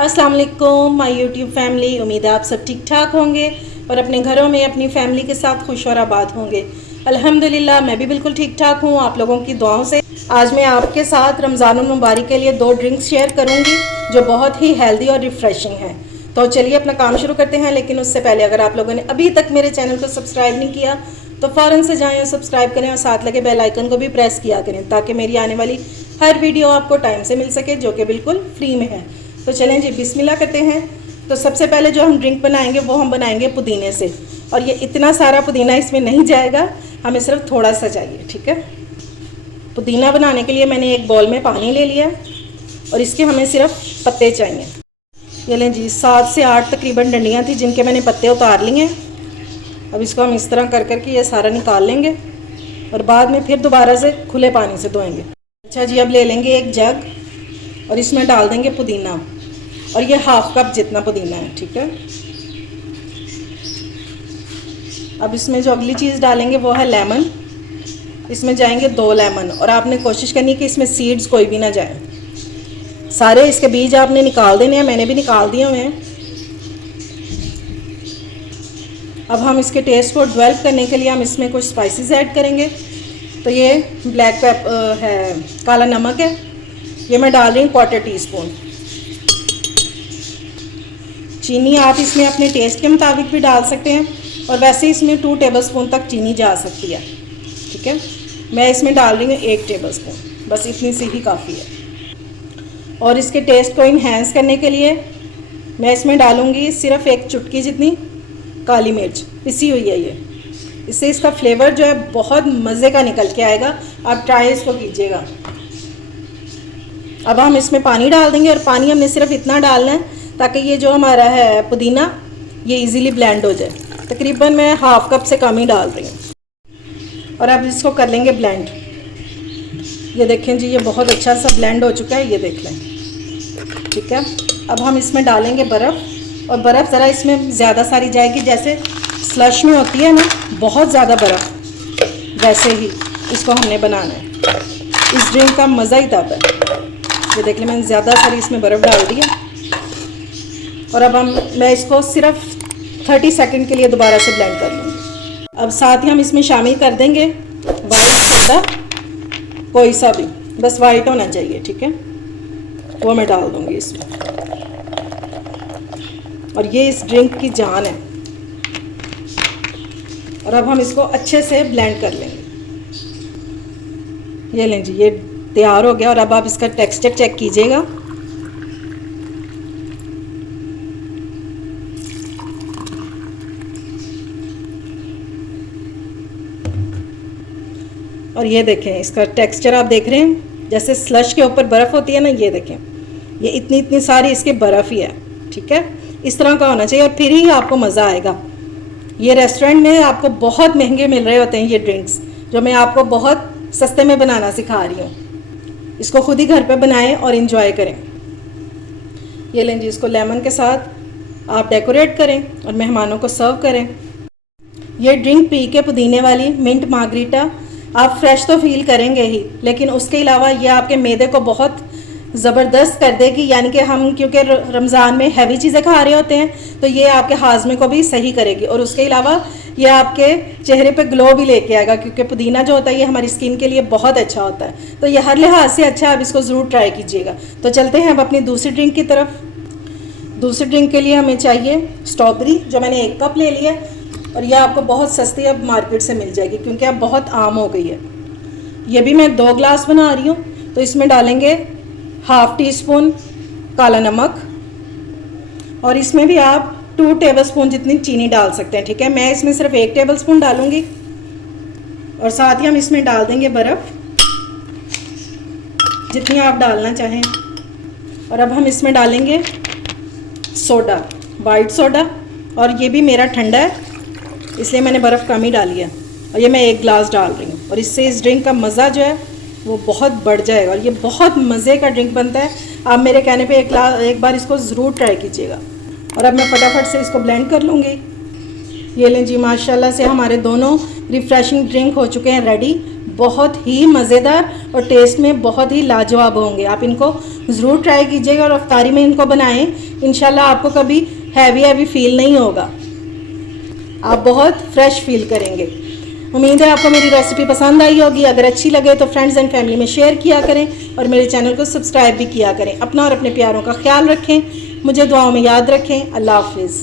अस्सलाम वालेकुम my YouTube family. उम्मीद है आप सब ठीक ठाक होंगे और अपने घरों में अपनी फैमिली के साथ खुश और आबाद होंगे। अल्हम्दुलिल्लाह मैं भी बिल्कुल ठीक ठाक हूँ आप लोगों की दुआओं से। आज मैं आपके साथ रमज़ानुल मुबारक के लिए 2 ड्रिंक्स शेयर करूँगी जो बहुत ही हेल्दी और रिफ़्रेशिंग हैं। तो चलिए अपना काम शुरू करते हैं, लेकिन उससे पहले अगर आप लोगों ने अभी तक मेरे चैनल को सब्सक्राइब नहीं किया तो फ़ौरन से जाएं और सब्सक्राइब करें और साथ लगे बेल आइकन को भी प्रेस किया करें ताकि मेरी आने वाली हर वीडियो आपको टाइम से मिल सके, जो कि बिल्कुल फ्री में है। तो चलें जी बिस्मिल्लाह करते हैं। तो सबसे पहले जो हम ड्रिंक बनाएंगे वो हम बनाएंगे पुदीने से, और ये इतना सारा पुदीना इसमें नहीं जाएगा, हमें सिर्फ थोड़ा सा चाहिए, ठीक है। पुदीना बनाने के लिए मैंने एक बाउल में पानी ले लिया और इसके हमें सिर्फ पत्ते चाहिए। ये लें जी, 7 से 8 तकरीबन डंडियाँ थी जिनके मैंने पत्ते उतार लिए हैं। अब इसको हम इस तरह कर करके ये सारा निकाल लेंगे और बाद में फिर दोबारा से खुले पानी से धोएंगे। अच्छा जी, अब ले लेंगे एक जग और इसमें डाल देंगे पुदीना, और ये हाफ कप जितना पुदीना है, ठीक है। अब इसमें जो अगली चीज़ डालेंगे वो है लेमन। इसमें जाएंगे 2 लेमन, और आपने कोशिश करनी है कि इसमें सीड्स कोई भी ना जाए, सारे इसके बीज आपने निकाल देने हैं, मैंने भी निकाल दिए हुए हैं। अब हम इसके टेस्ट को डेवलप करने के लिए हम इसमें कुछ स्पाइसेस ऐड करेंगे। तो ये ब्लैक पेपर है, काला नमक है, ये मैं डाल रही हूँ 1/4 टीस्पून। चीनी आप इसमें अपने टेस्ट के मुताबिक भी डाल सकते हैं, और वैसे इसमें 2 टेबलस्पून तक चीनी जा सकती है, ठीक है। मैं इसमें डाल रही हूँ 1 टेबलस्पून, बस इतनी सी ही काफ़ी है। और इसके टेस्ट को इन्हेंस करने के लिए मैं इसमें डालूँगी सिर्फ 1 चुटकी जितनी काली मिर्च, पिसी हुई है ये। इससे इसका फ्लेवर जो है बहुत मज़े का निकल के आएगा, आप ट्राई इसको कीजिएगा। अब हम इसमें पानी डाल देंगे, और पानी हमने सिर्फ इतना डालना है ताकि ये जो हमारा है पुदीना ये इजीली ब्लेंड हो जाए। तकरीबन मैं हाफ कप से कम ही डाल रही हूँ। और अब इसको कर लेंगे ब्लेंड। ये देखें जी, ये बहुत अच्छा सा ब्लेंड हो चुका है, ये देख लें, ठीक है। अब हम इसमें डालेंगे बर्फ़, और बर्फ़ ज़रा इसमें ज़्यादा सारी जाएगी, जैसे स्लश में होती है ना बहुत ज़्यादा बर्फ़, वैसे ही इसको हमने बनाना है। इस ड्रिंक का मज़ा ही तब है। ये देख लें, मैंने ज़्यादा सारी इसमें बर्फ़ डाल दी है। और अब मैं इसको सिर्फ 30 सेकंड के लिए दोबारा से ब्लेंड कर लूँगी। अब साथ ही हम इसमें शामिल कर देंगे वाइट सोडा, कोई सा भी, बस वाइट होना चाहिए, ठीक है, वो मैं डाल दूँगी इसमें। और ये इस ड्रिंक की जान है। और अब हम इसको अच्छे से ब्लेंड कर लेंगे। ये लें जी, ये तैयार हो गया। और अब आप इसका टेक्सचर चेक कीजिएगा। और ये देखें, इसका टेक्सचर आप देख रहे हैं जैसे स्लश के ऊपर बर्फ़ होती है ना, ये देखें, ये इतनी इतनी सारी इसकी बर्फ़ ही है, ठीक है। इस तरह का होना चाहिए और फिर ही आपको मज़ा आएगा। ये रेस्टोरेंट में आपको बहुत महंगे मिल रहे होते हैं ये ड्रिंक्स, जो मैं आपको बहुत सस्ते में बनाना सिखा रही हूँ। इसको खुद ही घर पे बनाएं और इन्जॉय करें। ये लें जी, इसको लेमन के साथ आप डेकोरेट करें और मेहमानों को सर्व करें। ये ड्रिंक पी के पुदीने वाली मिंट मार्गरीटा आप फ्रेश तो फील करेंगे ही, लेकिन उसके अलावा ये आपके मैदे को बहुत ज़बरदस्त कर देगी। यानी कि हम क्योंकि रमज़ान में हैवी चीज़ें खा रहे होते हैं, तो ये आपके हाजमे को भी सही करेगी। और उसके अलावा ये आपके चेहरे पे ग्लो भी लेके आएगा, क्योंकि पुदीना जो होता है ये हमारी स्किन के लिए बहुत अच्छा होता है। तो ये हर लिहाज से अच्छा है, आप इसको ज़रूर ट्राई कीजिएगा। तो चलते हैं अब अपनी दूसरी ड्रिंक की तरफ। दूसरी ड्रिंक के लिए हमें चाहिए स्ट्रॉबेरी, जो मैंने 1 कप ले लिया, और यह आपको बहुत सस्ती अब मार्केट से मिल जाएगी क्योंकि अब बहुत आम हो गई है। ये भी मैं 2 ग्लास बना रही हूँ। तो इसमें डालेंगे हाफ़ टीस्पून काला नमक, और इसमें भी आप 2 टेबलस्पून जितनी चीनी डाल सकते हैं, ठीक है। मैं इसमें सिर्फ 1 टेबलस्पून डालूंगी, और साथ ही हम इसमें डाल देंगे बर्फ़ जितनी आप डालना चाहें। और अब हम इसमें डालेंगे सोडा, वाइट सोडा, और ये भी मेरा ठंडा है इसलिए मैंने बर्फ़ कम ही डाली है। और ये मैं 1 ग्लास डाल रही हूँ, और इससे इस ड्रिंक का मज़ा जो है वो बहुत बढ़ जाएगा, और ये बहुत मज़े का ड्रिंक बनता है। आप मेरे कहने पे एक बार इसको ज़रूर ट्राई कीजिएगा। और अब मैं फटाफट से इसको ब्लेंड कर लूँगी। ये लें जी, माशाल्लाह से हमारे दोनों रिफ़्रेशिंग ड्रिंक हो चुके हैं रेडी। बहुत ही मज़ेदार और टेस्ट में बहुत ही लाजवाब होंगे। आप इनको ज़रूर ट्राई कीजिएगा और अफ्तारी में इनको बनाएं, इंशाल्लाह आपको कभी हैवी हैवी फील नहीं होगा, आप बहुत फ्रेश फील करेंगे। उम्मीद है आपको मेरी रेसिपी पसंद आई होगी। अगर अच्छी लगे तो फ्रेंड्स एंड फैमिली में शेयर किया करें और मेरे चैनल को सब्सक्राइब भी किया करें। अपना और अपने प्यारों का ख्याल रखें, मुझे दुआओं में याद रखें। अल्लाह हाफिज़।